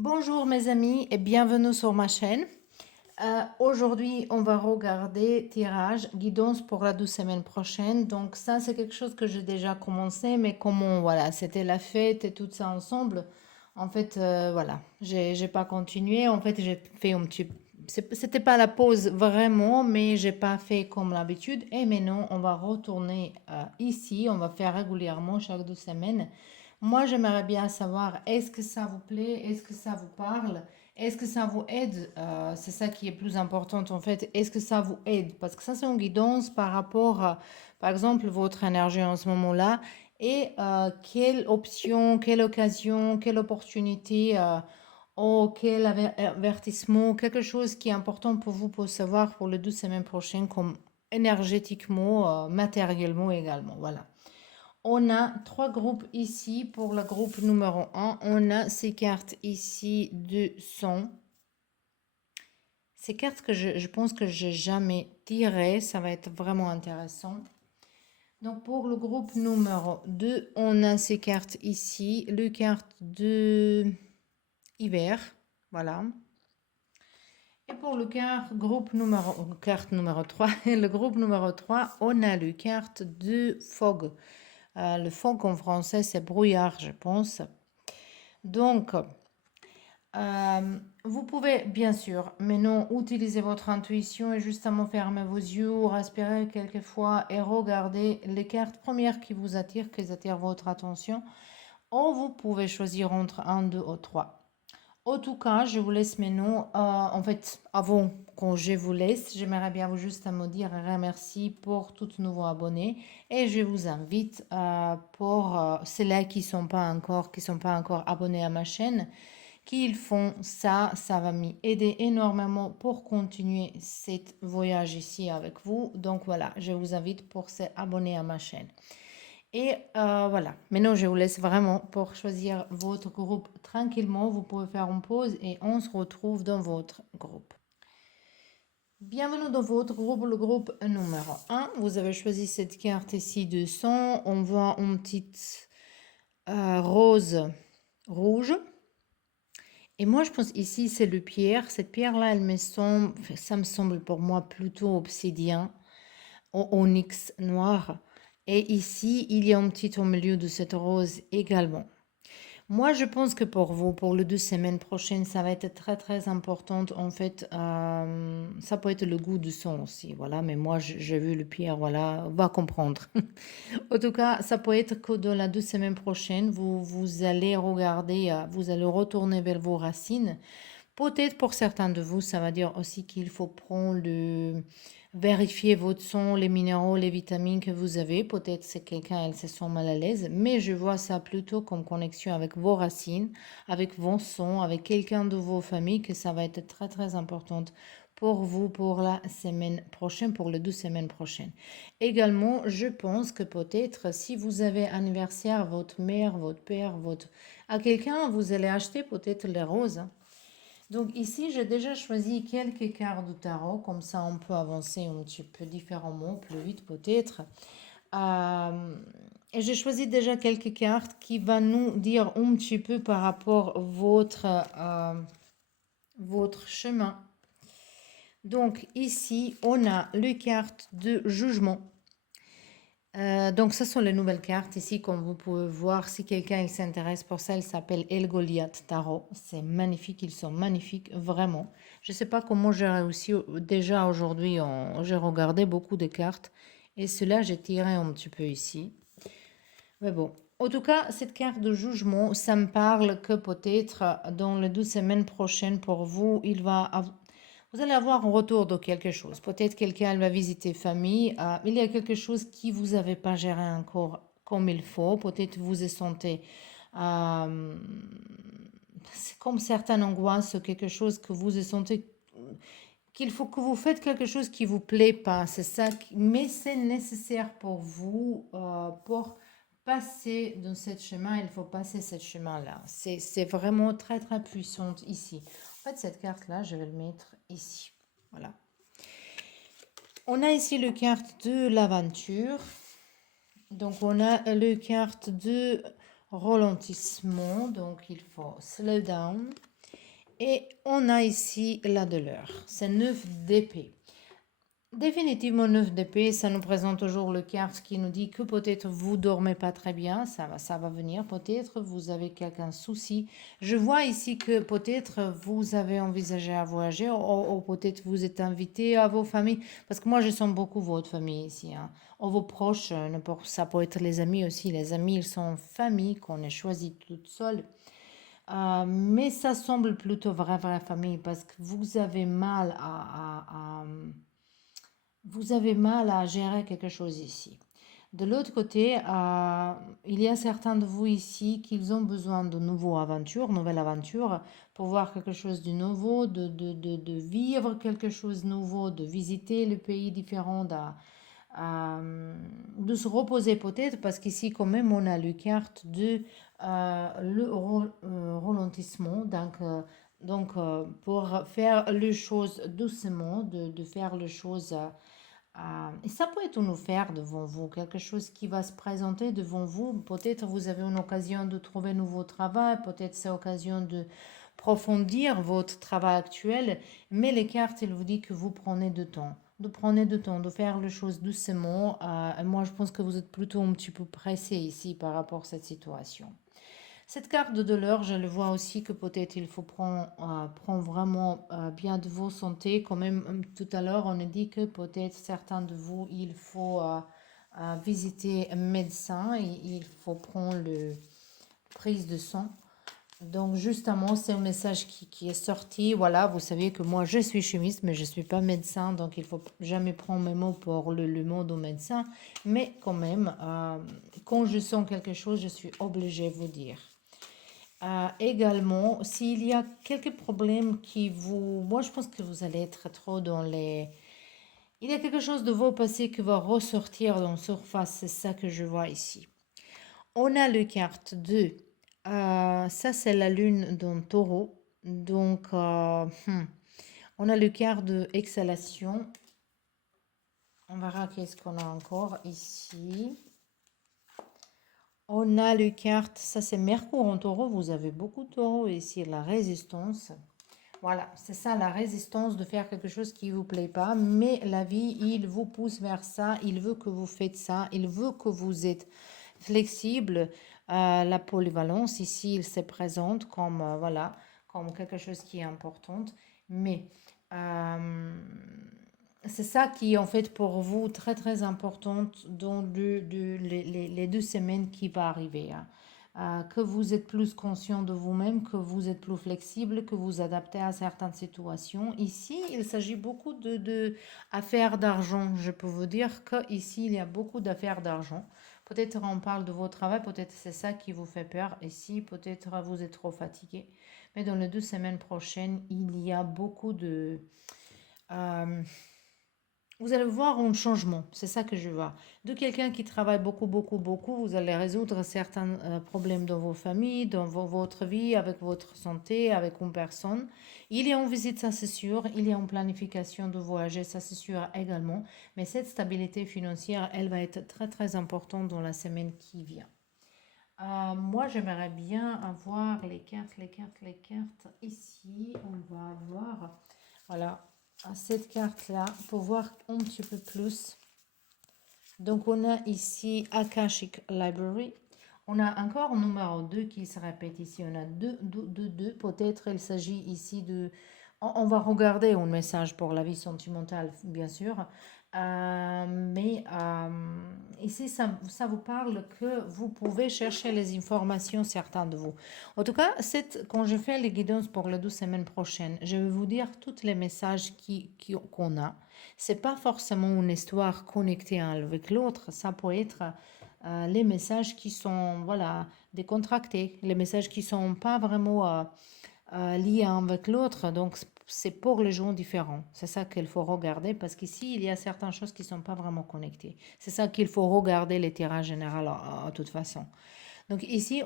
Bonjour mes amis et bienvenue sur ma chaîne. Aujourd'hui, on va regarder tirage, guidance pour la 12 semaines prochaine. Donc ça, c'est quelque chose que j'ai déjà commencé, mais comment, voilà, c'était la fête et tout ça ensemble. En fait, voilà, j'ai pas continué. En fait, j'ai fait un petit... C'était pas la pause vraiment, mais j'ai pas fait comme l'habitude. Et maintenant, on va retourner ici. On va faire régulièrement chaque 12 semaines. Moi, j'aimerais bien savoir, est-ce que ça vous plaît? Est-ce que ça vous parle? Est-ce que ça vous aide? C'est ça qui est plus important en fait. Est-ce que ça vous aide? Parce que ça, c'est une guidance par rapport à, par exemple, votre énergie en ce moment-là et quelle option, quelle occasion, quelle opportunité ou quel avertissement, quelque chose qui est important pour vous pour savoir pour les 12 semaines prochaines, comme énergétiquement, matériellement également. Voilà. On a trois groupes ici. Pour le groupe numéro un, on a ces cartes ici de son. Ces cartes que je pense que j'ai jamais tirées, ça va être vraiment intéressant. Donc pour le groupe numéro 2, on a ces cartes ici, le carte de hiver, voilà. Et pour le carte numéro 3, le groupe numéro 3, on a le carte de fog. Le fog en français, c'est brouillard, je pense. Donc, vous pouvez bien sûr maintenant utiliser votre intuition et justement fermer vos yeux, respirer quelquefois et regarder les cartes premières qui vous attirent, qui attirent votre attention. Ou vous pouvez choisir entre un, deux ou trois. En tout cas, je vous laisse maintenant. En fait, avant que je vous laisse, j'aimerais bien vous juste me dire un remercie pour tous nouveaux abonnés et je vous invite pour ceux-là qui sont pas encore abonnés à ma chaîne, qu'ils font ça, ça va m'aider énormément pour continuer cette voyage ici avec vous. Donc voilà, je vous invite pour s'abonner à ma chaîne. Et voilà, maintenant je vous laisse vraiment pour choisir votre groupe tranquillement. Vous pouvez faire une pause et on se retrouve dans votre groupe. Bienvenue dans votre groupe, le groupe numéro un. Vous avez choisi cette carte ici de sang. On voit une petite rose rouge. Et moi, je pense ici, c'est le pierre. Cette pierre-là, ça me semble pour moi plutôt obsidien, onyx noir. Et ici, il y a un petit au milieu de cette rose également. Moi, je pense que pour vous, pour les 2 semaines prochaines, ça va être très, très important. En fait, ça peut être le goût du son aussi, voilà. Mais moi, j'ai vu le pierre, voilà, va comprendre. En tout cas, ça peut être que dans la 2 semaines prochaines, vous allez regarder, vous allez retourner vers vos racines. Peut-être pour certains de vous, ça va dire aussi qu'il faut vérifier votre sang, les minéraux, les vitamines que vous avez. Peut-être c'est quelqu'un, elle se sent mal à l'aise, mais je vois ça plutôt comme connexion avec vos racines, avec vos sons, avec quelqu'un de vos familles, que ça va être très très important pour vous pour la semaine prochaine, pour les 2 semaines prochaines. Également, je pense que peut-être si vous avez anniversaire, votre mère, votre père, à quelqu'un, vous allez acheter peut-être les roses. Donc ici, j'ai déjà choisi quelques cartes de tarot, comme ça on peut avancer un petit peu différemment, plus vite peut-être. Et j'ai choisi déjà quelques cartes qui vont nous dire un petit peu par rapport à votre chemin. Donc ici, on a les cartes de jugement. Donc, ce sont les nouvelles cartes ici, comme vous pouvez voir. Si quelqu'un s'intéresse pour ça, il s'appelle El Goliath Tarot. C'est magnifique, ils sont magnifiques, vraiment. Je ne sais pas comment j'ai réussi. Déjà aujourd'hui, j'ai regardé beaucoup de cartes. Et cela, j'ai tiré un petit peu ici. Mais bon, en tout cas, cette carte de jugement, ça me parle que peut-être dans les 12 semaines prochaines pour vous, vous allez avoir un retour de quelque chose. Peut-être quelqu'un va visiter famille. Il y a quelque chose qui vous n'avez pas géré encore comme il faut. Peut-être vous vous sentez... c'est comme certaines angoisses, quelque chose que vous sentez qu'il faut que vous faites quelque chose qui vous plaît pas. C'est ça. Mais c'est nécessaire pour vous pour passer dans ce chemin. Il faut passer ce chemin-là. C'est vraiment très très puissant ici. En fait, cette carte-là, je vais le mettre ici. Voilà. On a ici le carte de l'aventure. Donc, on a le carte de ralentissement. Donc, il faut slow down. Et on a ici la douleur. C'est 9 d'épée. Définitivement 9 d'épée, ça nous présente toujours le carte qui nous dit que peut-être vous dormez pas très bien, ça va venir, peut-être vous avez quelqu'un souci. Je vois ici que peut-être vous avez envisagé à voyager ou peut-être vous êtes invité à vos familles, parce que moi je sens beaucoup votre famille ici, hein. Ou vos proches, ça peut être les amis aussi. Les amis, ils sont famille qu'on a choisi toute seule. Mais ça semble plutôt vraie famille parce que vous avez mal à gérer quelque chose ici. De l'autre côté, il y a certains de vous ici qui ont besoin de nouvelles aventures, pour voir quelque chose de nouveau, de vivre quelque chose de nouveau, de visiter le pays différent, de se reposer peut-être, parce qu'ici quand même on a le carte de ralentissement. Donc, pour faire les choses doucement, de faire les choses et ça peut être une offerte devant vous, quelque chose qui va se présenter devant vous. Peut-être vous avez une occasion de trouver un nouveau travail, peut-être c'est l'occasion de approfondir votre travail actuel, mais les cartes, elles vous disent que vous prenez de temps. De prendre de temps, de faire les choses doucement. Et moi, je pense que vous êtes plutôt un petit peu pressé ici par rapport à cette situation. Cette carte de douleur, je le vois aussi que peut-être il faut prendre vraiment bien de vos santé. Quand même, tout à l'heure, on a dit que peut-être certains de vous, il faut visiter un médecin et il faut prendre le prise de sang. Donc, justement, c'est un message qui est sorti. Voilà, vous savez que moi, je suis chimiste, mais je ne suis pas médecin. Donc, il ne faut jamais prendre mes mots pour le mot de médecin. Mais quand même, quand je sens quelque chose, je suis obligée de vous dire. Également, s'il y a quelques problèmes qui vous... Moi, je pense que vous allez être trop dans les... Il y a quelque chose de vos passés qui va ressortir dans surface, c'est ça que je vois ici. On a le carte 2. Ça, c'est la lune dans Taureau. Donc, on a le carte de exhalation. On verra qu'est-ce qu'on a encore ici. On a le carte, ça c'est Mercure en taureau, vous avez beaucoup de taureaux ici, la résistance. Voilà, c'est ça la résistance de faire quelque chose qui ne vous plaît pas, mais la vie, il vous pousse vers ça, il veut que vous faites ça, il veut que vous êtes flexible. La polyvalence ici, il se présente comme, voilà, comme quelque chose qui est important, mais c'est ça qui est en fait pour vous très importante dans les 2 semaines qui vont arriver, hein. Que vous êtes plus conscient de vous-même, que vous êtes plus flexible, que vous adaptez à certaines situations. Ici, il s'agit beaucoup de affaires d'argent. Je peux vous dire qu'ici, il y a beaucoup d'affaires d'argent. Peut-être on parle de votre travail, peut-être c'est ça qui vous fait peur. Ici, peut-être vous êtes trop fatigué. Mais dans les 2 semaines prochaines, il y a beaucoup de... euh, vous allez voir un changement, c'est ça que je vois. De quelqu'un qui travaille beaucoup, vous allez résoudre certains problèmes dans vos familles, dans votre vie, avec votre santé, avec une personne. Il y a une visite, ça c'est sûr. Il y a une planification de voyager, ça c'est sûr également. Mais cette stabilité financière, elle va être très importante dans la semaine qui vient. Moi, j'aimerais bien avoir les cartes. Ici, on va avoir, voilà, cette carte-là pour voir un petit peu plus. Donc, on a ici Akashic Library. On a encore numéro 2 qui se répète ici. On a 2. Peut-être il s'agit ici de... On va regarder un message pour la vie sentimentale, bien sûr. Mais ici, ça vous parle que vous pouvez chercher les informations, certains de vous. En tout cas, quand je fais les guidances pour les 12 semaines prochaines, je vais vous dire tous les messages qu'on a. C'est pas forcément une histoire connectée avec l'autre. Ça peut être les messages qui sont, voilà, décontractés, les messages qui sont pas vraiment liés avec l'autre. Donc, c'est pour les gens différents. C'est ça qu'il faut regarder parce qu'ici, il y a certaines choses qui ne sont pas vraiment connectées. C'est ça qu'il faut regarder les tirages généraux de toute façon. Donc ici,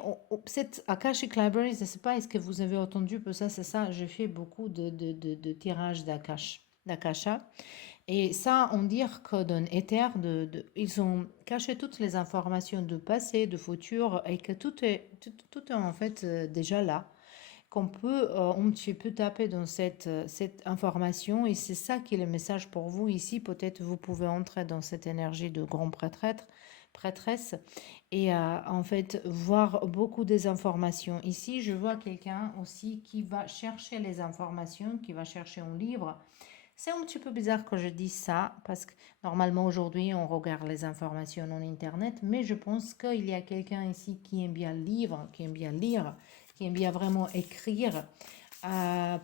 cette Akashic Library, je ne sais pas, est-ce que vous avez entendu, ça, c'est ça, je fais beaucoup de tirages d'Akasha. Et ça, on dit que dans Ether, ils ont caché toutes les informations du passé, du futur, et que tout est en fait déjà là. qu'on peut un petit peu taper dans cette information et c'est ça qui est le message pour vous ici. Peut-être vous pouvez entrer dans cette énergie de grand prêtresse et en fait voir beaucoup des informations. Ici, je vois quelqu'un aussi qui va chercher les informations, qui va chercher un livre. C'est un petit peu bizarre que je dise ça parce que normalement aujourd'hui on regarde les informations en internet, mais je pense qu'il y a quelqu'un ici qui aime bien lire, qui aime bien lire, qui aime bien vraiment écrire.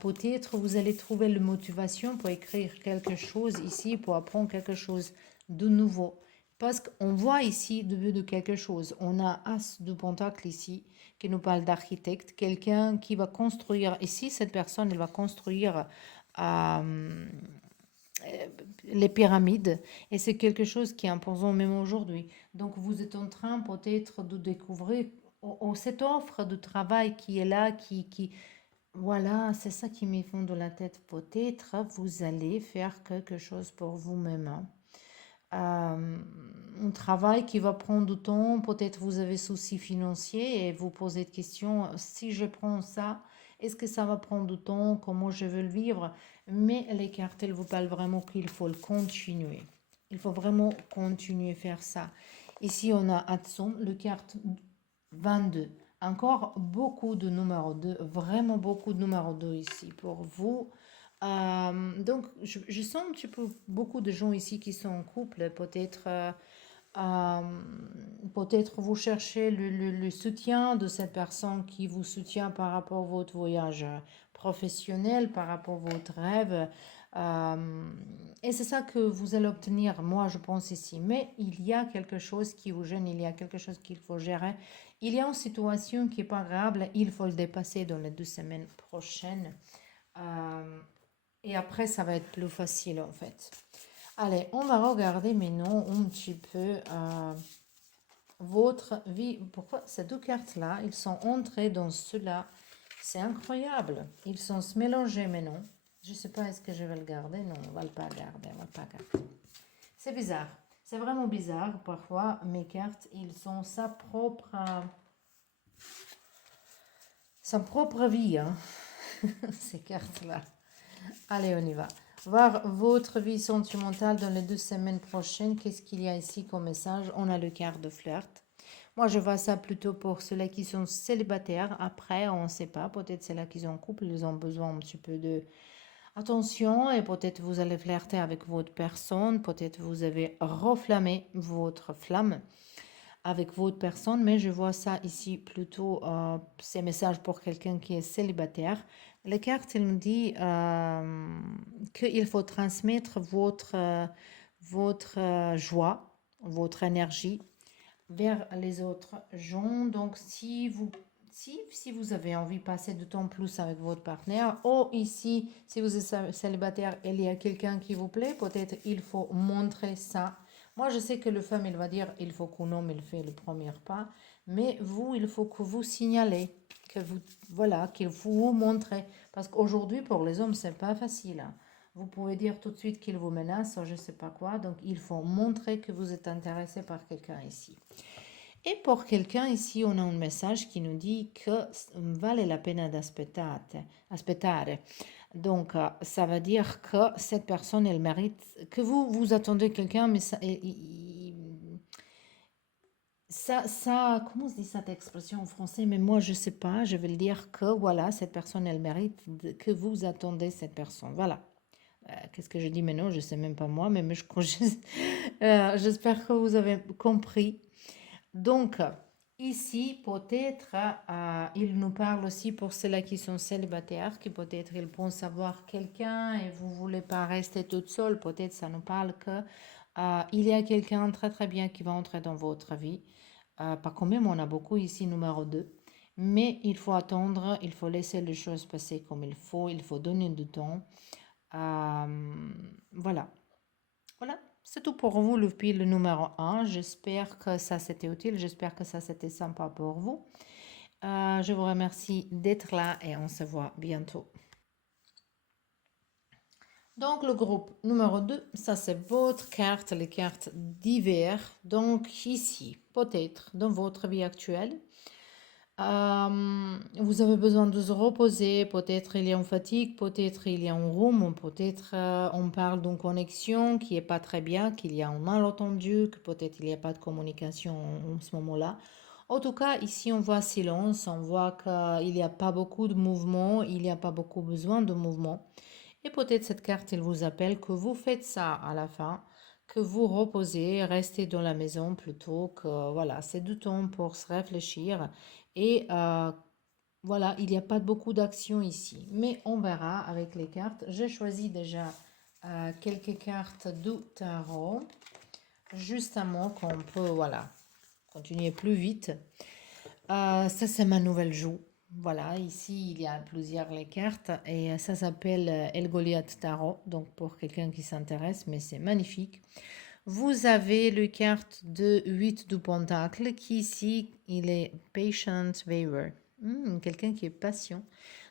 Peut-être vous allez trouver la motivation pour écrire quelque chose ici, pour apprendre quelque chose de nouveau. Parce qu'on voit ici début de quelque chose. On a As de Pentacle ici qui nous parle d'architecte, quelqu'un qui va construire. Ici, cette personne, elle va construire euh, les pyramides et c'est quelque chose qui est important même aujourd'hui. Donc vous êtes en train peut-être de découvrir cette offre de travail qui est là, voilà, c'est ça qui me fond de la tête. Peut-être vous allez faire quelque chose pour vous-même. Hein. Un travail qui va prendre du temps, peut-être vous avez soucis financiers et vous posez des questions, si je prends ça, est-ce que ça va prendre du temps, comment je veux le vivre? Mais les cartes, elles vous parlent vraiment qu'il faut le continuer. Il faut vraiment continuer à faire ça. Ici, on a Atsum, le carte 22. Encore beaucoup de numéro 2, vraiment beaucoup de numéro 2 ici pour vous. Donc, je sens un petit peu beaucoup de gens ici qui sont en couple. Euh, peut-être vous cherchez le soutien de cette personne qui vous soutient par rapport à votre voyage professionnel, par rapport à votre rêve. Et c'est ça que vous allez obtenir, moi, je pense ici. Mais il y a quelque chose qui vous gêne, il y a quelque chose qu'il faut gérer. Il y a une situation qui n'est pas agréable, il faut le dépasser dans les 2 semaines prochaines. Euh, et après, ça va être plus facile en fait. Allez, on va regarder maintenant un petit peu votre vie. Pourquoi ces deux cartes-là, ils sont entrés dans cela. C'est incroyable. Ils sont se mélangés maintenant. Je ne sais pas, est-ce que je vais le garder? Non, on ne va pas le garder. On va pas garder. C'est bizarre. C'est vraiment bizarre. Parfois, mes cartes, ils sont sa propre vie. Hein. Ces cartes-là. Allez, on y va. Voir votre vie sentimentale dans les 2 semaines prochaines. Qu'est-ce qu'il y a ici comme message? On a le quart de flirt. Moi, je vois ça plutôt pour ceux-là qui sont célibataires. Après, on ne sait pas. Peut-être ceux-là qui sont en couple, ils ont besoin un petit peu de attention et peut-être vous allez flirter avec votre personne. Peut-être vous avez reflammé votre flamme avec votre personne, mais je vois ça ici plutôt, ces messages pour quelqu'un qui est célibataire. La carte, elle nous dit qu'il faut transmettre votre joie, votre énergie vers les autres gens. Donc, si vous avez envie de passer du temps plus avec votre partenaire, ou ici, si vous êtes célibataire, il y a quelqu'un qui vous plaît, peut-être il faut montrer ça. Moi, je sais que le femme, il va dire, il faut qu'un homme, il fait le premier pas, mais vous, il faut que vous signalez, que vous, voilà, qu'il vous montrez. Parce qu'aujourd'hui, pour les hommes, c'est pas facile. Hein. Vous pouvez dire tout de suite qu'il vous menace, ou je sais pas quoi. Donc, il faut montrer que vous êtes intéressé par quelqu'un ici. Et pour quelqu'un ici, on a un message qui nous dit que vale la pena aspettare. Donc, ça veut dire que cette personne, elle mérite, que vous attendez quelqu'un, mais comment on se dit cette expression en français? Mais moi, je ne sais pas, je vais le dire que voilà, cette personne, elle mérite que vous attendez cette personne. Voilà. Qu'est-ce que je dis maintenant? Je ne sais même pas moi, mais j'espère que vous avez compris. Donc, ici, peut-être, il nous parle aussi pour ceux-là qui sont célibataires, qui peut-être ils pensent avoir quelqu'un et vous ne voulez pas rester toute seule. Peut-être ça nous parle que il y a quelqu'un très très bien qui va entrer dans votre vie. Par quand même, on a beaucoup ici, numéro 2. Mais il faut attendre, il faut laisser les choses passer comme il faut donner du temps. Voilà. Voilà, c'est tout pour vous, le pile numéro 1. J'espère que ça c'était utile, j'espère que ça c'était sympa pour vous. Je vous remercie d'être là et on se voit bientôt. Donc le groupe numéro 2, ça c'est votre carte, les cartes d'hiver. Donc ici, peut-être dans votre vie actuelle, Vous avez besoin de se reposer, peut-être il y a une fatigue, peut-être il y a un rhume, peut-être on parle d'une connexion qui est pas très bien, qu'il y a un malentendu, que peut-être il n'y a pas de communication en ce moment-là. En tout cas, ici on voit silence, on voit qu'il n'y a pas beaucoup de mouvement, il n'y a pas beaucoup besoin de mouvement. Et peut-être cette carte, elle vous appelle que vous faites ça à la fin, que vous reposez, restez dans la maison plutôt que, voilà, c'est du temps pour se réfléchir. Et voilà, il n'y a pas beaucoup d'action ici. Mais on verra avec les cartes. J'ai choisi déjà quelques cartes du tarot, justement qu'on peut, voilà, continuer plus vite. Ça, c'est ma nouvelle joue. Voilà, ici, il y a plusieurs les cartes et ça s'appelle El Goliath Tarot, donc pour quelqu'un qui s'intéresse, mais c'est magnifique. Vous avez le carte de 8 du Pentacle qui ici, il est Patient Waver. Quelqu'un qui est patient.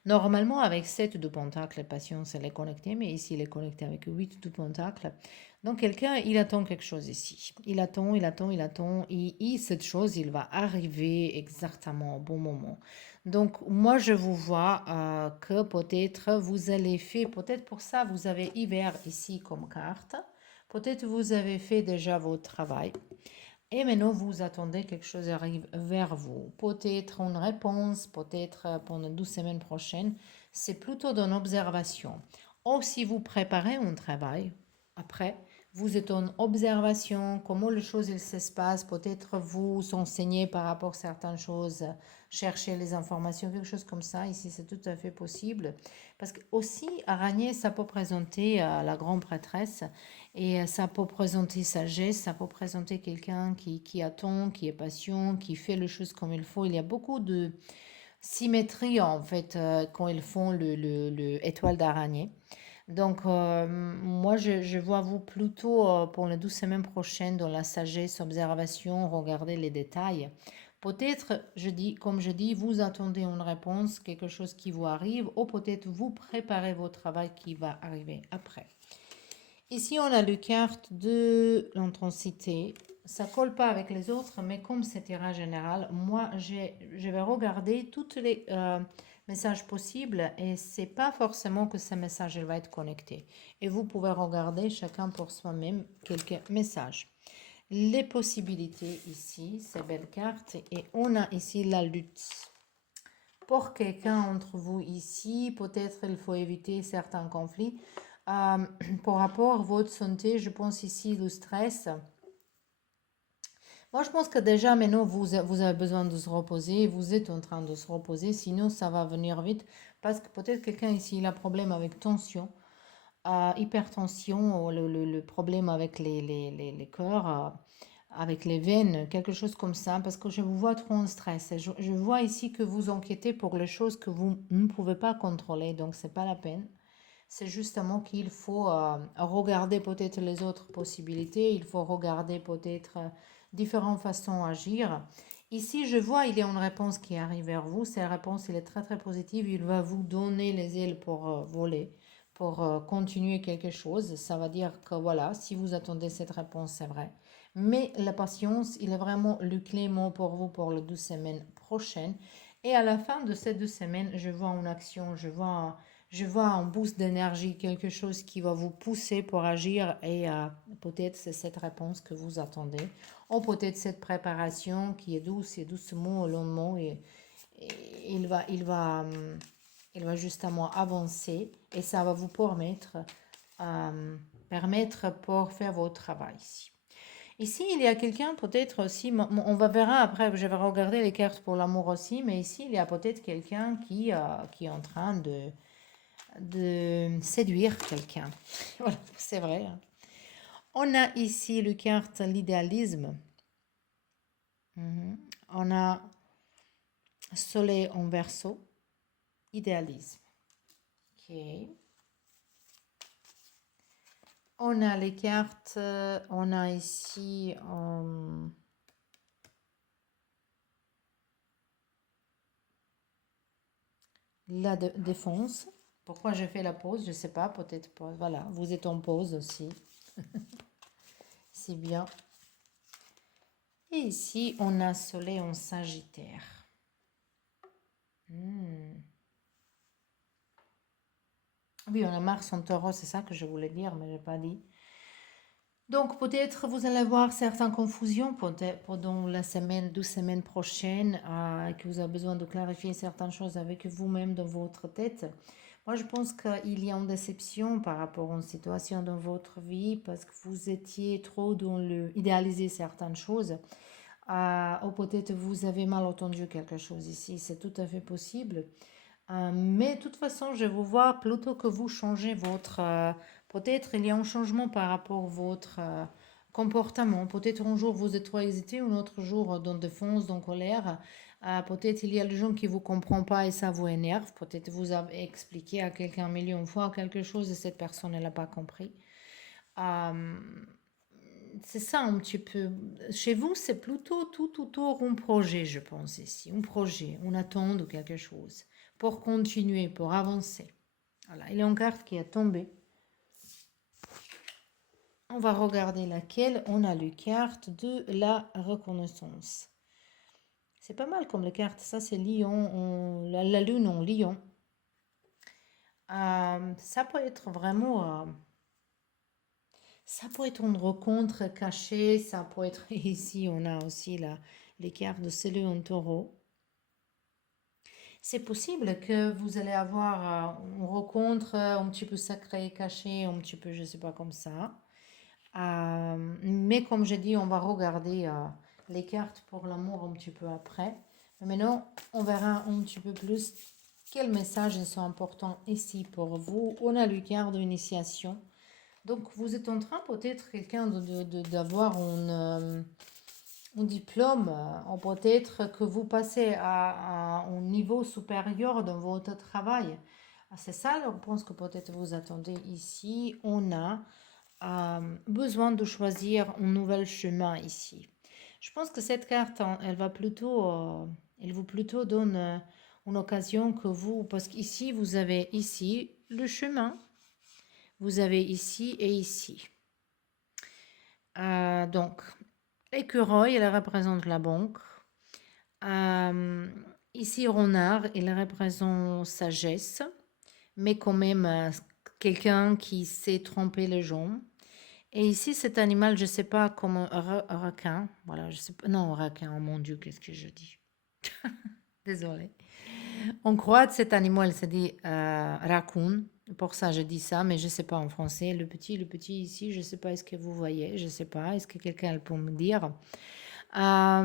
Normalement, avec 7 de Pentacle, patience, elle est connectée, mais ici, il est connecté avec 8 de Pentacle. Donc, quelqu'un, il attend quelque chose ici. Il attend, il attend, il attend. Et cette chose, il va arriver exactement au bon moment. Donc, moi, je vous vois que peut-être vous allez faire, peut-être pour ça, vous avez hiver ici comme carte. Peut-être vous avez fait déjà votre travail. Et maintenant, vous attendez quelque chose arrive vers vous. Peut-être une réponse, peut-être pendant 12 semaines prochaines. C'est plutôt dans l'observation. Ou si vous préparez un travail, après, vous êtes en observation, comment les choses elles se passent. Peut-être vous enseignez par rapport à certaines choses, chercher les informations, quelque chose comme ça. Ici, c'est tout à fait possible. Parce que aussi, araignée, ça peut présenter la grande prêtresse. Et ça peut présenter sagesse, ça peut présenter quelqu'un qui attend, qui est patient, qui fait les choses comme il faut. Il y a beaucoup de symétrie en fait quand ils font le étoile d'araignée. Donc moi je vois vous plutôt pour les 12 semaines prochaines dans la sagesse, observation, regarder les détails. Peut-être, je dis, comme je dis, vous attendez une réponse, quelque chose qui vous arrive, ou peut-être vous préparez votre travail qui va arriver après. Ici, on a le carte de l'intensité. Ça colle pas avec les autres, mais comme c'est tirage général, moi, je vais regarder tous les messages possibles et c'est pas forcément que ce message va être connecté. Et vous pouvez regarder chacun pour soi-même quelques messages. Les possibilités ici, ces belles cartes. Et on a ici la lutte. Pour quelqu'un entre vous ici, peut-être il faut éviter certains conflits. Euh, par rapport à votre santé, je pense ici le stress. Moi, je pense que déjà maintenant, vous avez besoin de se reposer. Vous êtes en train de se reposer. Sinon, ça va venir vite. Parce que peut-être quelqu'un ici, il a un problème avec tension, hypertension, ou le problème avec les cœurs, avec les veines, quelque chose comme ça. Parce que je vous vois trop en stress. Et je vois ici que vous inquiétez pour les choses que vous ne pouvez pas contrôler. Donc, c'est pas la peine. C'est justement qu'il faut regarder peut-être les autres possibilités, il faut regarder peut-être différentes façons d'agir. Ici, je vois, il y a une réponse qui arrive vers vous. Cette réponse, elle est très très positive. Il va vous donner les ailes pour voler, pour continuer quelque chose. Ça va dire que voilà, si vous attendez cette réponse, c'est vrai. Mais la patience, il est vraiment le clément pour vous pour les 12 semaines prochaines. Et à la fin de ces 12 semaines, je vois une action, je vois un boost d'énergie, quelque chose qui va vous pousser pour agir et peut-être c'est cette réponse que vous attendez. Ou peut-être cette préparation qui est douce et doucement au longuement et il va justement avancer et ça va vous permettre pour faire votre travail ici. Ici, il y a quelqu'un peut-être aussi, on va verra après, je vais regarder les cartes pour l'amour aussi, mais ici, il y a peut-être quelqu'un qui est en train de séduire quelqu'un. Voilà, c'est vrai. Hein. On a ici le carte l'idéalisme. On a soleil en verso, idéalisme. Ok. On a les cartes, on a ici la défense. Pourquoi je fais la pause, je ne sais pas, peut-être pas. Voilà, vous êtes en pause aussi. C'est bien. Et ici, on a soleil en sagittaire. Hmm. Oui, on a Mars en taureau, c'est ça que je voulais dire, mais je n'ai pas dit. Donc peut-être vous allez avoir certaines confusions pendant la semaine, 2 semaines prochaines, que vous avez besoin de clarifier certaines choses avec vous-même dans votre tête. Moi, je pense qu'il y a une déception par rapport à une situation dans votre vie parce que vous étiez trop dans le idéaliser certaines choses. Ou peut-être vous avez mal entendu quelque chose ici, c'est tout à fait possible. Mais de toute façon, je vous vois plutôt que vous changez votre... peut-être il y a un changement par rapport à votre comportement. Peut-être un jour vous êtes trop excité, un autre jour dans défense, dans colère. Peut-être il y a des gens qui ne vous comprennent pas et ça vous énerve. Peut-être vous avez expliqué à quelqu'un un million de fois quelque chose et cette personne ne l'a pas compris. Euh, c'est ça un petit peu. Chez vous, c'est plutôt tout autour un projet, je pense ici. Un projet, on attend de quelque chose pour continuer, pour avancer. Voilà, il y a une carte qui est tombée. On va regarder laquelle. On a la carte de la reconnaissance. C'est pas mal comme les cartes. Ça, c'est Lion, la lune en Lion. Ça peut être vraiment... ça peut être une rencontre cachée. Ça peut être... Ici, on a aussi les cartes de Célue en taureau. C'est possible que vous allez avoir une rencontre un petit peu sacrée, cachée, un petit peu, je sais pas, comme ça. Mais comme j'ai dit, on va regarder les cartes pour l'amour un petit peu après. Mais maintenant, on verra un petit peu plus quels messages sont importants ici pour vous. On a le carte d'initiation. Donc, vous êtes en train peut-être quelqu'un d'avoir un diplôme, ou peut-être que vous passez à un niveau supérieur dans votre travail. C'est ça la réponse que peut-être vous attendez ici. On a besoin de choisir un nouvel chemin ici. Je pense que cette carte, elle vous plutôt donne une occasion que vous, parce qu'ici, vous avez ici le chemin, vous avez ici et ici. Donc, l'écureuil, elle représente la banque. Ici, renard, il représente sagesse, mais quand même quelqu'un qui sait tromper les gens. Et ici, cet animal, je ne sais pas comment, un requin, voilà, je sais pas, non, un requin, oh mon Dieu, qu'est-ce que je dis? Désolée. En croate, cet animal se dit raccoon, pour ça je dis ça, mais je ne sais pas en français. Le petit ici, je ne sais pas, est-ce que vous voyez, je ne sais pas, est-ce que quelqu'un peut me dire? Ça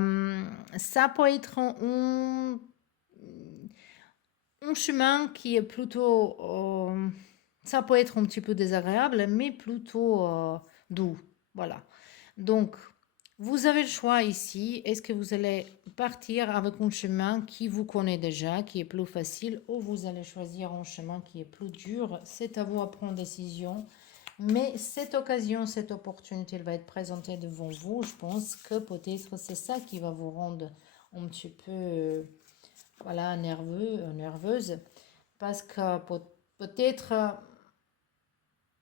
peut être un chemin qui est plutôt... ça peut être un petit peu désagréable, mais plutôt doux. Voilà. Donc, vous avez le choix ici. Est-ce que vous allez partir avec un chemin qui vous connaît déjà, qui est plus facile, ou vous allez choisir un chemin qui est plus dur? C'est à vous à prendre décision. Mais cette occasion, cette opportunité, elle va être présentée devant vous. Je pense que peut-être c'est ça qui va vous rendre un petit peu, voilà, nerveuse. Parce que peut-être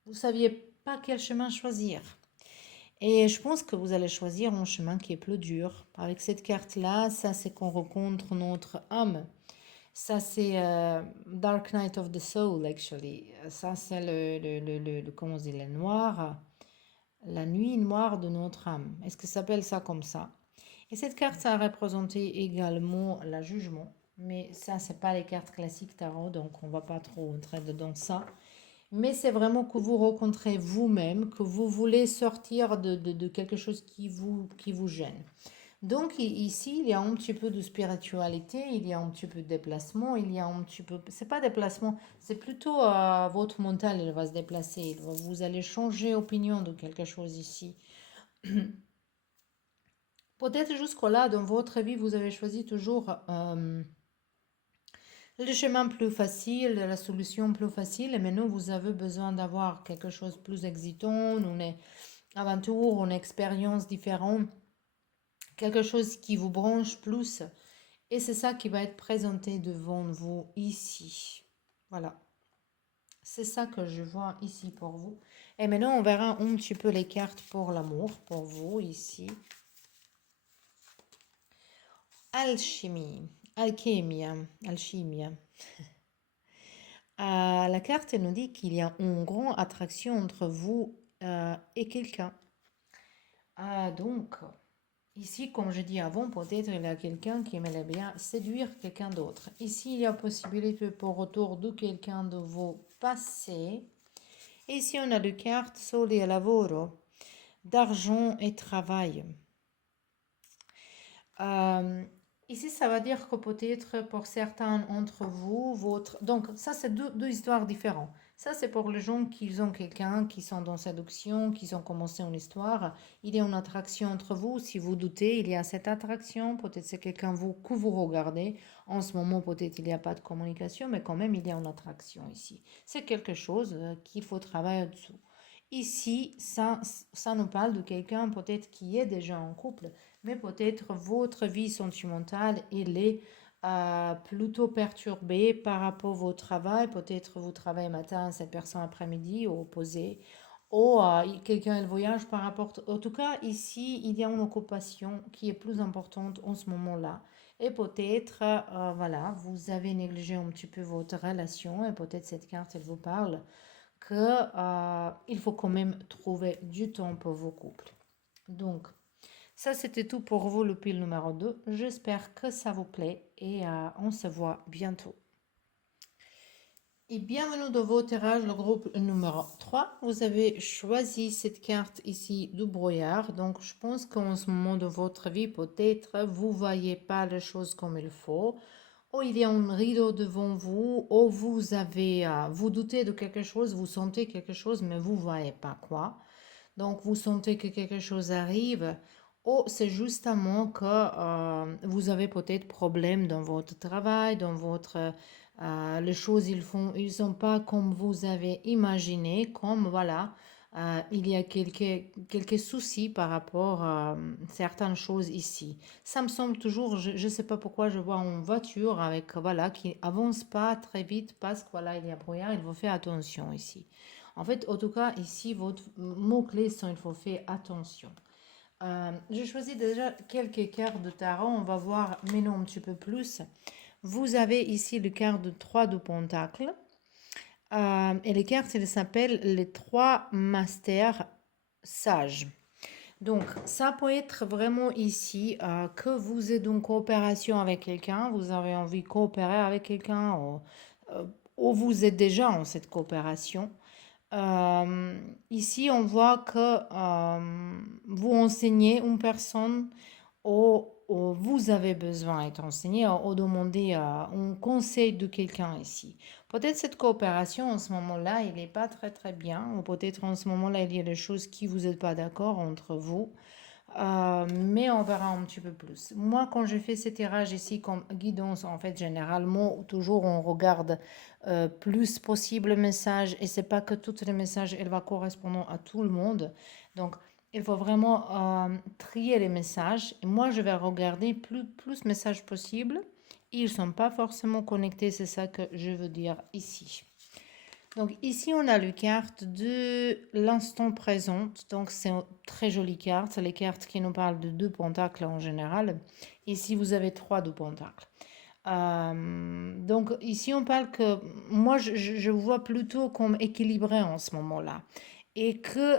vous ne saviez pas quel chemin choisir. Et je pense que vous allez choisir un chemin qui est plus dur. Avec cette carte-là, ça c'est qu'on rencontre notre âme. Ça c'est Dark Night of the Soul, actually. Ça c'est comment on dit, le noir, la nuit noire de notre âme. Est-ce que ça s'appelle ça comme ça? Et cette carte, ça a représenté également la jugement. Mais ça, c'est pas les cartes classiques tarot, donc on va pas trop entrer dedans ça. Mais c'est vraiment que vous rencontrez vous-même, que vous voulez sortir de quelque chose qui vous gêne. Donc ici, il y a un petit peu de spiritualité, il y a un petit peu de déplacement, il y a un petit peu... C'est pas déplacement, c'est plutôt votre mental, il va se déplacer. Vous allez changer opinion de quelque chose ici. Peut-être jusque-là, dans votre vie, vous avez choisi toujours le chemin plus facile, la solution plus facile, et maintenant vous avez besoin d'avoir quelque chose de plus excitant, une aventure, une expérience différente, quelque chose qui vous branche plus. Et c'est ça qui va être présenté devant vous ici. Voilà. C'est ça que je vois ici pour vous. Et maintenant, on verra un petit peu les cartes pour l'amour, pour vous ici. Alchimie. alchimie, alchimie. La carte elle nous dit qu'il y a une grande attraction entre vous et quelqu'un. Donc, ici, comme je dis avant, peut-être il y a quelqu'un qui aimerait bien séduire quelqu'un d'autre. Ici, il y a possibilité pour retour de quelqu'un de vos passés. Et ici, on a la carte Sole e Lavoro, d'argent et travail. Euh, Ici, ça va dire que peut-être pour certains d'entre vous, votre... Donc, ça, c'est deux histoires différentes. Ça, c'est pour les gens qui ont quelqu'un, qui sont dans séduction, qui ont commencé une histoire. Il y a une attraction entre vous. Si vous doutez, il y a cette attraction. Peut-être c'est quelqu'un vous, que vous regardez. En ce moment, peut-être il n'y a pas de communication, mais quand même, il y a une attraction ici. C'est quelque chose qu'il faut travailler dessous. Ici, ça nous parle de quelqu'un peut-être qui est déjà en couple, mais peut-être votre vie sentimentale, elle est plutôt perturbée par rapport au travail. Peut-être vous travaillez matin, cette personne après-midi, ou opposé. Ou quelqu'un elle voyage par rapport... En tout cas, ici, il y a une occupation qui est plus importante en ce moment-là. Et peut-être, voilà, vous avez négligé un petit peu votre relation et peut-être cette carte, elle vous parle que il faut quand même trouver du temps pour vos couples. Donc, ça, c'était tout pour vous, le pile numéro 2. J'espère que ça vous plaît et on se voit bientôt. Et bienvenue dans vos tirages, le groupe numéro 3. Vous avez choisi cette carte ici du brouillard. Donc, je pense qu'en ce moment de votre vie, peut-être, vous ne voyez pas les choses comme il faut. Ou il y a un rideau devant vous, ou vous avez, vous doutez de quelque chose, vous sentez quelque chose, mais vous ne voyez pas quoi. Donc, vous sentez que quelque chose arrive, ou c'est justement que vous avez peut-être problème dans votre travail, dans votre... les choses, ils sont pas comme vous avez imaginé, comme voilà, il y a quelques soucis par rapport à certaines choses ici. Ça me semble toujours, je ne sais pas pourquoi je vois une voiture avec, voilà, qui avance pas très vite parce que voilà, il y a brouillard, il faut faire attention ici. En fait, en tout cas, ici, votre mot-clé sont il faut faire attention. J'ai choisi déjà quelques cartes de tarot. On va voir maintenant un petit peu plus. Vous avez ici le carte de 3 de Pentacle. Et les cartes, elles s'appellent les 3 masters sages. Donc, ça peut être vraiment ici que vous êtes en coopération avec quelqu'un, vous avez envie de coopérer avec quelqu'un ou vous êtes déjà en cette coopération. Ici, on voit que vous enseignez une personne ou vous avez besoin d'être enseigné ou demander un conseil de quelqu'un ici. Peut-être cette coopération en ce moment-là, il n'est pas très très bien, ou peut-être en ce moment-là, il y a des choses qui vous n'êtes pas d'accord entre vous. Mais on verra un petit peu plus. Moi, quand je fais ces tirages ici comme guidance, en fait, généralement, toujours on regarde plus possible le message et c'est pas que tous les messages, elle va correspondre à tout le monde. Donc, il faut vraiment trier les messages. Et moi, je vais regarder plus de messages possible. Ils sont pas forcément connectés, c'est ça que je veux dire ici. Donc ici, on a la carte de l'instant présent. Donc c'est une très jolie carte. C'est les cartes qui nous parlent de 2 pentacles en général. Ici, vous avez 3 de pentacles. Donc ici, on parle que moi, je vois plutôt comme équilibré en ce moment-là. Et que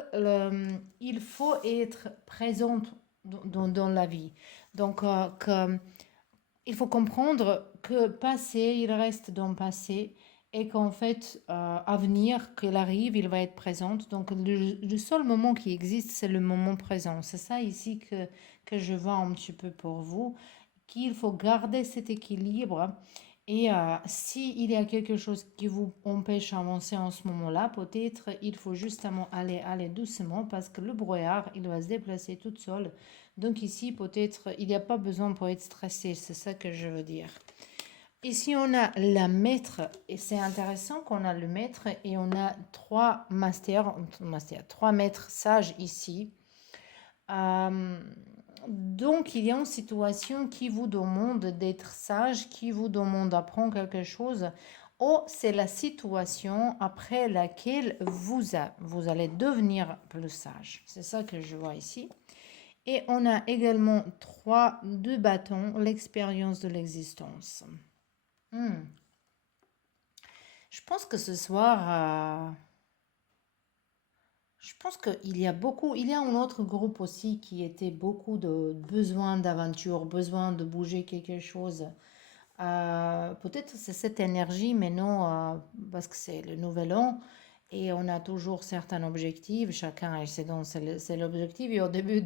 il faut être présente dans la vie. Donc, il faut comprendre que passé, il reste dans le passé et qu'en fait, à venir, qu'il arrive, il va être présent. Donc, le seul moment qui existe, c'est le moment présent. C'est ça ici que je vois un petit peu pour vous, qu'il faut garder cet équilibre. Et s'il y a quelque chose qui vous empêche d'avancer en ce moment-là, peut-être il faut justement aller doucement parce que le brouillard, il va se déplacer tout seul. Donc ici, peut-être, il n'y a pas besoin pour être stressé, c'est ça que je veux dire. Ici, on a la maître, et c'est intéressant qu'on a le maître, et on a 3 3 maîtres sages ici. Donc, il y a une situation qui vous demande d'être sage, qui vous demande d'apprendre quelque chose, ou c'est la situation après laquelle vous allez devenir plus sage. C'est ça que je vois ici. Et on a également 3 de bâtons, l'expérience de l'existence. Hmm. Je pense que ce soir, je pense qu'il y a beaucoup, il y a un autre groupe aussi qui était beaucoup de besoin d'aventure, besoin de bouger quelque chose. Peut-être c'est cette énergie, mais non, parce que c'est le nouvel an et on a toujours certains objectifs. Chacun a ses dons, c'est l'objectif. Et au début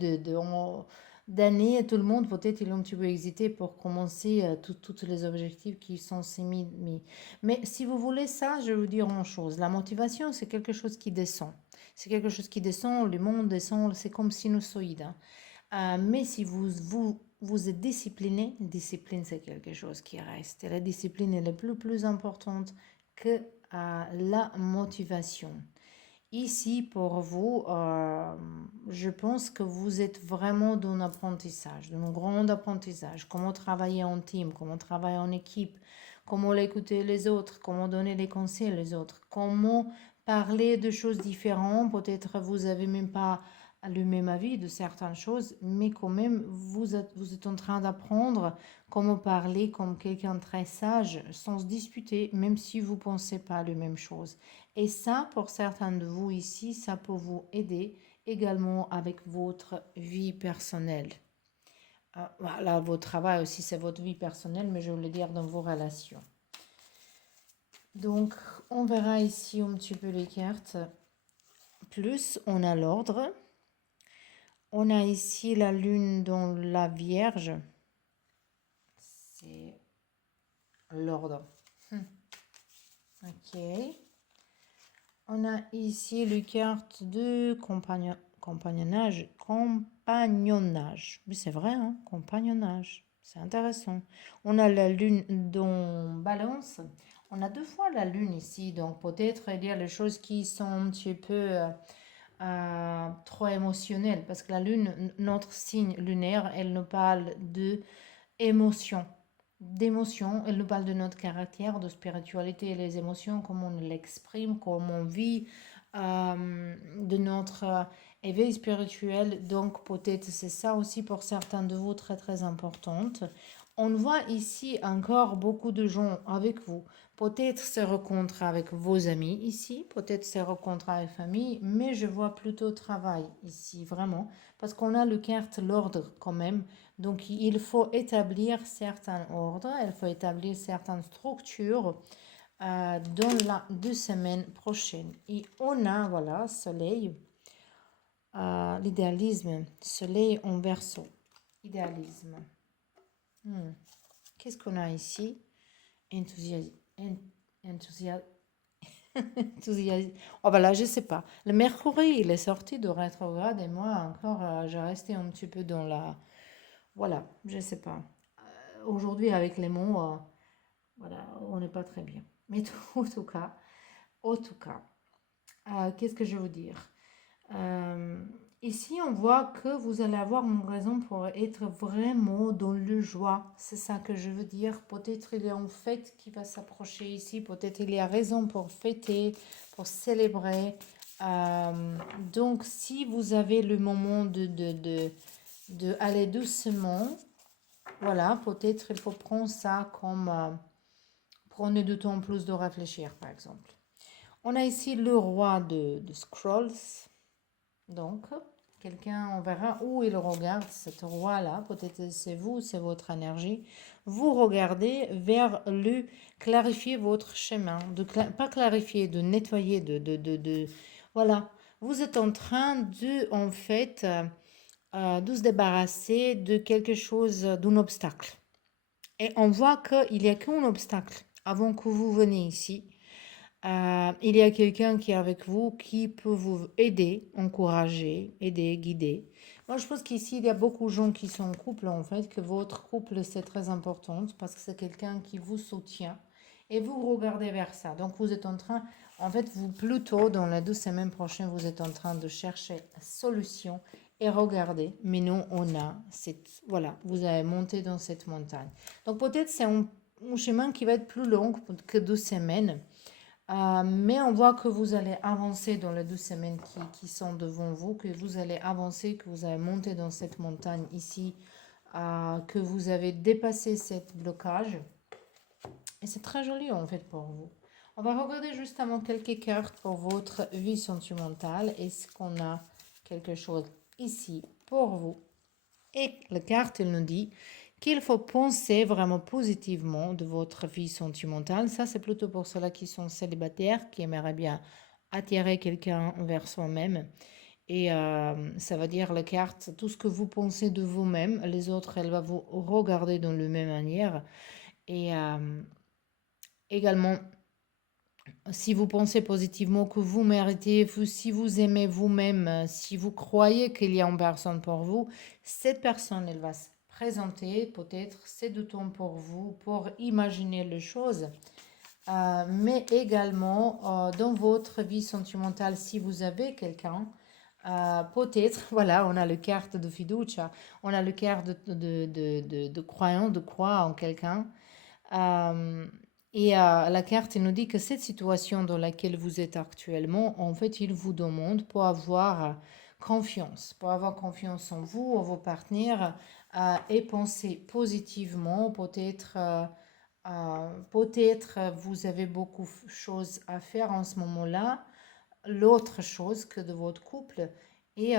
d'année, tout le monde peut-être il a un petit peu hésité pour commencer tous les objectifs qui sont mis. Mais si vous voulez ça, je vais vous dire une chose. La motivation, c'est quelque chose qui descend. C'est quelque chose qui descend, le monde descend, c'est comme sinusoïde, hein. Mais si vous êtes discipliné, discipline c'est quelque chose qui reste. Et la discipline est la plus importante que la motivation. Ici, pour vous, je pense que vous êtes vraiment dans l'apprentissage, dans un grand apprentissage. Comment travailler en team, comment travailler en équipe, comment écouter les autres, comment donner des conseils aux autres, comment parler de choses différentes. Peut-être vous avez même pas le même avis de certaines choses, mais quand même, vous êtes en train d'apprendre comment parler comme quelqu'un de très sage sans se disputer, même si vous ne pensez pas la même chose. Et ça, pour certains de vous ici, ça peut vous aider également avec votre vie personnelle. Voilà, votre travail aussi, c'est votre vie personnelle, mais je voulais dire dans vos relations. Donc, on verra ici un petit peu les cartes. Plus, on a l'ordre. On a ici la lune dans la Vierge. C'est l'ordre. Ok. On a ici les cartes de compagnonnage. Compagnonnage. Mais c'est vrai, hein? Compagnonnage. C'est intéressant. On a la lune dans Balance. On a 2 fois la lune ici. Donc peut-être dire les choses qui sont un petit peu trop émotionnelles. Parce que la lune, notre signe lunaire, elle nous parle de émotion, d'émotion. Elle nous parle de notre caractère, de spiritualité et les émotions, comment on l'exprime, comment on vit, de notre éveil spirituel. Donc peut-être c'est ça aussi pour certains de vous très très importante. On voit ici encore beaucoup de gens avec vous. Peut-être se rencontrer avec vos amis ici, peut-être se rencontrer avec famille, mais je vois plutôt travail ici, vraiment, parce qu'on a le carte l'ordre quand même. Donc, il faut établir certains ordres, il faut établir certaines structures dans la 2 semaines prochaines. Et on a, voilà, soleil, l'idéalisme, soleil en Verseau, idéalisme. Qu'est-ce qu'on a ici? Enthousiasme. Enthousiasme. Oh ben là, je sais pas. Le Mercure, il est sorti de rétrograde et moi encore, j'ai resté un petit peu dans la... Voilà, je sais pas. Aujourd'hui, avec les mots, voilà, on n'est pas très bien. Mais en tout cas, qu'est-ce que je veux dire? Ici, on voit que vous allez avoir une raison pour être vraiment dans le joie. C'est ça que je veux dire. Peut-être il y a une fête qui va s'approcher ici. Peut-être il y a raison pour fêter, pour célébrer. Donc, si vous avez le moment de aller doucement, voilà, peut-être il faut prendre ça comme prenez du temps en plus de réfléchir, par exemple. On a ici le roi de Scrolls. Donc, quelqu'un, on verra où il regarde cet roi-là. Peut-être c'est vous, c'est votre énergie. Vous regardez vers le clarifier votre chemin. Pas clarifier, de nettoyer, voilà. Vous êtes en train de, en fait, de se débarrasser de quelque chose, d'un obstacle. Et on voit qu'il n'y a qu'un obstacle avant que vous veniez ici. Il y a quelqu'un qui est avec vous qui peut vous aider, encourager, aider, guider. Moi, je pense qu'ici, il y a beaucoup de gens qui sont en couple, en fait, que votre couple, c'est très important parce que c'est quelqu'un qui vous soutient et vous regardez vers ça. Donc, vous êtes en train, en fait, vous plutôt, dans les 2 semaines prochaines, vous êtes en train de chercher une solution et regarder. Mais nous, on a cette, voilà, vous avez monté dans cette montagne. Donc, peut-être c'est un chemin qui va être plus long que 2 semaines. Mais on voit que vous allez avancer dans les 2 semaines qui sont devant vous, que vous allez avancer, que vous allez monter dans cette montagne ici, que vous avez dépassé cette blocage. Et c'est très joli en fait pour vous. On va regarder justement quelques cartes pour votre vie sentimentale. Est-ce qu'on a quelque chose ici pour vous? Et la carte, elle nous dit qu'il faut penser vraiment positivement de votre vie sentimentale. Ça, c'est plutôt pour ceux-là qui sont célibataires, qui aimeraient bien attirer quelqu'un vers soi-même. Et ça veut dire la carte, tout ce que vous pensez de vous-même, les autres, elle va vous regarder dans la même manière. Et également, si vous pensez positivement que vous méritez, si vous aimez vous-même, si vous croyez qu'il y a une personne pour vous, cette personne, elle va se présenter. Peut-être c'est du temps pour vous, pour imaginer les choses. Mais également, dans votre vie sentimentale, si vous avez quelqu'un, peut-être, voilà, on a le carte de fiducia, on a le carte de croyant, de croire en quelqu'un. Euh, la carte, elle nous dit que cette situation dans laquelle vous êtes actuellement, en fait, il vous demande pour avoir confiance en vous, en vos partenaires, et penser positivement. Peut-être vous avez beaucoup de choses à faire en ce moment-là, l'autre chose que de votre couple. Et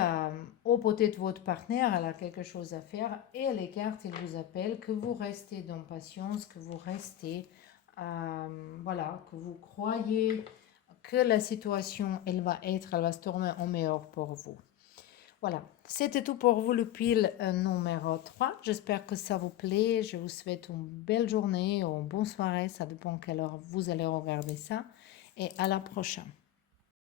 ou peut-être votre partenaire elle a quelque chose à faire et les cartes ils vous appellent que vous restez dans patience, que vous restez voilà, que vous croyez que la situation elle va se tourner en meilleur pour vous. Voilà, c'était tout pour vous le pile numéro 3. J'espère que ça vous plaît. Je vous souhaite une belle journée ou une bonne soirée. Ça dépend quelle heure vous allez regarder ça. Et à la prochaine.